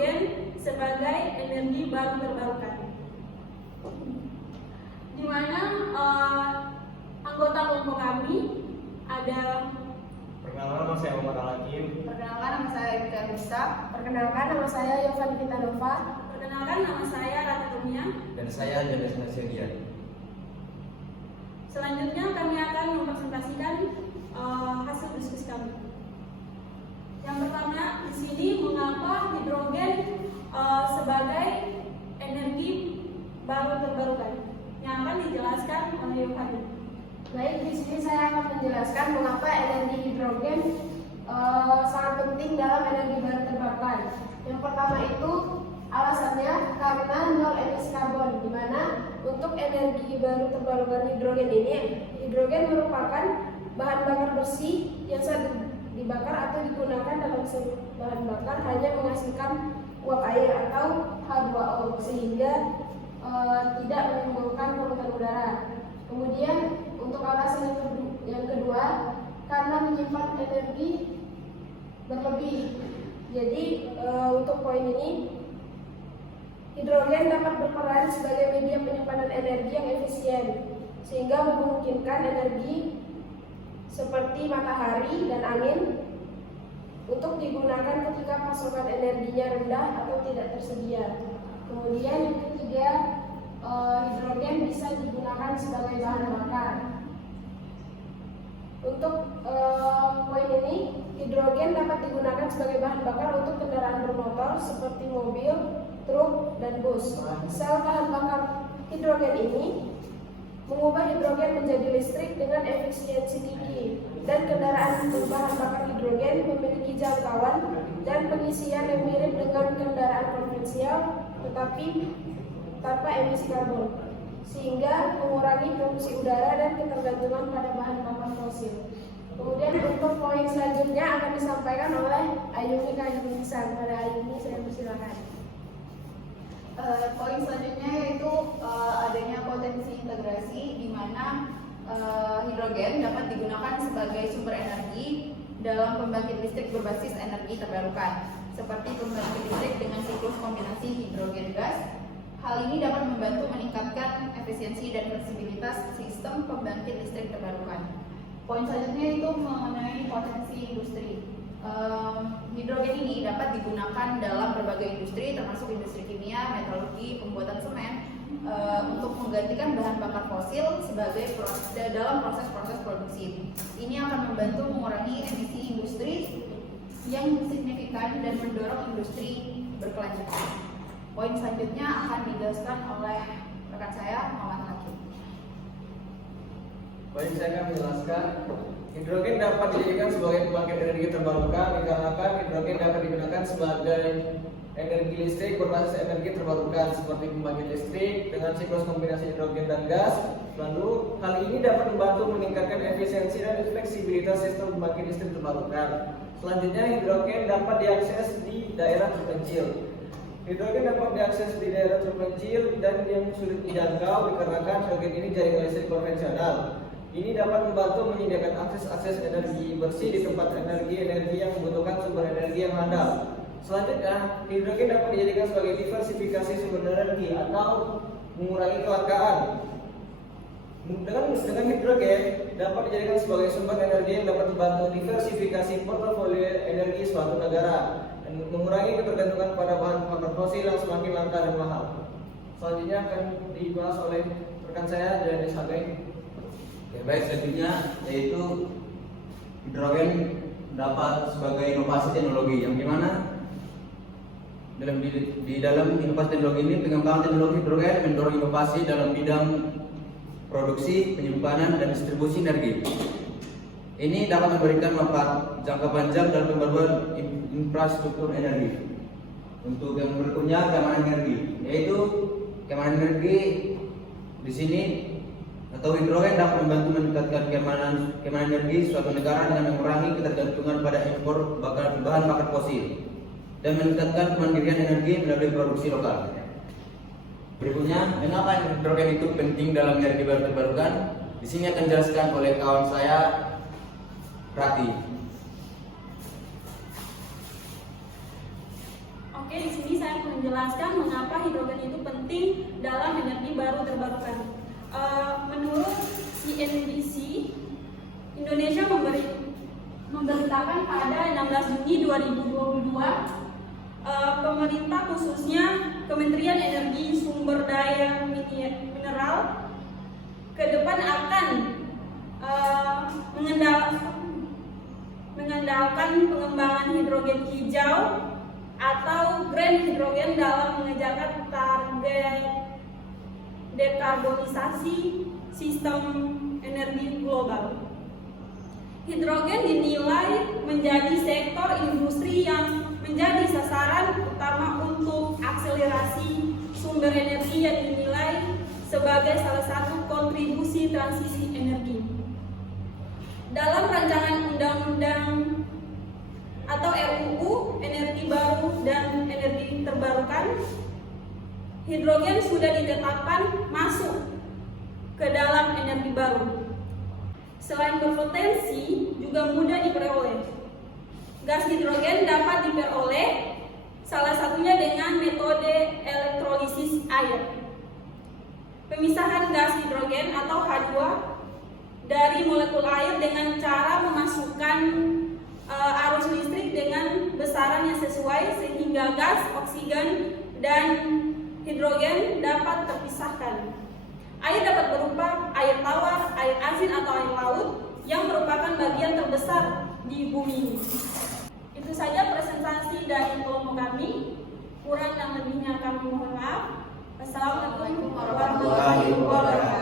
hidrogen sebagai energi baru terbarukan, di mana anggota kelompok kami ada. Perkenalkan, nama saya Muhammad Al-Hakim. Perkenalkan, nama saya Evita Musa. Perkenalkan, nama saya Yovan Vitanova. Perkenalkan, nama saya Rati Tumia. Dan saya Jonas Nasirian. Selanjutnya kami akan mempresentasikan hasil diskusi kami. Yang pertama, di sini mengapa hidrogen sebagai energi baru terbarukan, yang akan dijelaskan oleh Yohani. Baik, di sini saya akan menjelaskan mengapa energi hidrogen sangat penting dalam energi baru terbarukan. Yang pertama itu alasannya karena nol emisi karbon, di mana untuk energi baru terbarukan hidrogen ini, hidrogen merupakan bahan bakar bersih yang saat dibakar atau digunakan dalam bahan bakar hanya menghasilkan uap air atau H2O, sehingga tidak menimbulkan polutan udara. Kemudian untuk alasan yang kedua, karena menyimpan energi berlebih. Jadi untuk poin ini, hidrogen dapat berperan sebagai media penyimpanan energi yang efisien, sehingga memungkinkan energi seperti matahari dan angin untuk digunakan ketika pasokan energinya rendah atau tidak tersedia. Kemudian yang ketiga, hidrogen bisa digunakan sebagai bahan bakar. Untuk poin ini, hidrogen dapat digunakan sebagai bahan bakar untuk kendaraan bermotor seperti mobil, truk, dan bus. Sel bahan bakar hidrogen ini mengubah hidrogen menjadi listrik dengan efisiensi tinggi, dan kendaraan berbahan bakar hidrogen memiliki jangkauan dan pengisian yang mirip dengan kendaraan konvensional tetapi tanpa emisi karbon, sehingga mengurangi polusi udara dan ketergantungan pada bahan bakar fosil. Kemudian untuk poin selanjutnya akan disampaikan oleh Ayuni Kajunisan. Pada Ayuni saya persilakan. Poin selanjutnya yaitu adanya potensi integrasi, di mana hidrogen dapat digunakan sebagai sumber energi dalam pembangkit listrik berbasis energi terbarukan, seperti pembangkit listrik dengan siklus kombinasi hidrogen gas. Hal ini dapat membantu meningkatkan efisiensi dan fleksibilitas sistem pembangkit listrik terbarukan. Poin selanjutnya itu mengenai potensi industri. Hidrogen ini dapat digunakan dalam berbagai industri, termasuk industri kimia, metalurgi, pembuatan semen, untuk menggantikan bahan bakar fosil sebagai dalam proses-proses produksi. Ini akan membantu mengurangi emisi industri yang signifikan dan mendorong industri berkelanjutan. Poin selanjutnya akan dijelaskan oleh rekan saya, Muhammad Hakim. Baik, saya akan menjelaskan. Hidrogen dapat dijadikan sebagai pembangkit energi terbarukan dikarenakan hidrogen dapat digunakan sebagai energi listrik berbasis energi terbarukan seperti pembangkit listrik dengan siklus kombinasi hidrogen dan gas. Lalu, hal ini dapat membantu meningkatkan efisiensi dan fleksibilitas sistem pembangkit listrik terbarukan. Selanjutnya, hidrogen dapat diakses di daerah terpencil. Hidrogen dapat diakses di daerah terpencil dan yang sulit dijangkau dikarenakan hidrogen ini jaringan listrik konvensional. Ini dapat membantu menyediakan akses energi bersih di tempat energi yang membutuhkan sumber energi yang handal. Selanjutnya, hidrogen dapat dijadikan sebagai diversifikasi sumber energi atau mengurangi kelangkaan. Dengan hidrogen dapat dijadikan sebagai sumber energi yang dapat membantu diversifikasi portofolio energi suatu negara dan mengurangi ketergantungan pada bahan bakar fosil yang semakin langka dan mahal. Selanjutnya akan dibahas oleh rekan saya, Jonas Hagai. Ya, baik, selanjutnya yaitu hidrogen dapat sebagai inovasi teknologi yang dimana di dalam inovasi teknologi ini pengembangan teknologi hidrogen mendorong inovasi dalam bidang produksi, penyimpanan, dan distribusi energi. Ini dapat memberikan manfaat jangka panjang dalam pembaruan infrastruktur energi. Untuk yang berikutnya, keamanan energi, yaitu keamanan energi di sini atau hidrogen dapat membantu meningkatkan keamanan energi suatu negara dengan mengurangi ketergantungan pada impor bahan bakar fosil dan meningkatkan kemandirian energi melalui produksi lokal. Berikutnya, mengapa hidrogen itu penting dalam energi baru terbarukan? Di sini akan dijelaskan oleh kawan saya, Rati. Oke, di sini menjelaskan mengapa hidrogen itu penting dalam energi baru terbarukan. Menurut CNBC, Indonesia memberitakan pada 16 Juni 2022, pemerintah khususnya Kementerian Energi Sumber Daya Mineral ke depan akan mengandalkan pengembangan hidrogen hijau atau green hidrogen dalam mengejarkan target dekarbonisasi sistem energi global. Hidrogen dinilai menjadi sektor industri yang menjadi sasaran utama untuk akselerasi sumber energi yang dinilai sebagai salah satu kontribusi transisi energi. Dalam rancangan undang-undang atau RUU Energi Baru dan Energi Terbarukan, hidrogen sudah ditetapkan masuk ke dalam energi baru. Selain berpotensi, juga mudah diperoleh. Gas hidrogen dapat diperoleh salah satunya dengan metode elektrolisis air. Pemisahan gas hidrogen atau H2 dari molekul air dengan cara memasukkan arus listrik dengan besaran yang sesuai sehingga gas, oksigen, dan hidrogen dapat terpisahkan. Air dapat berupa air tawar, air asin, atau air laut yang merupakan bagian terbesar di bumi. Itu saja presentasi dari kelompok kami. Kurang dan lebihnya kami mohon maaf. Wassalamualaikum warahmatullahi wabarakatuh.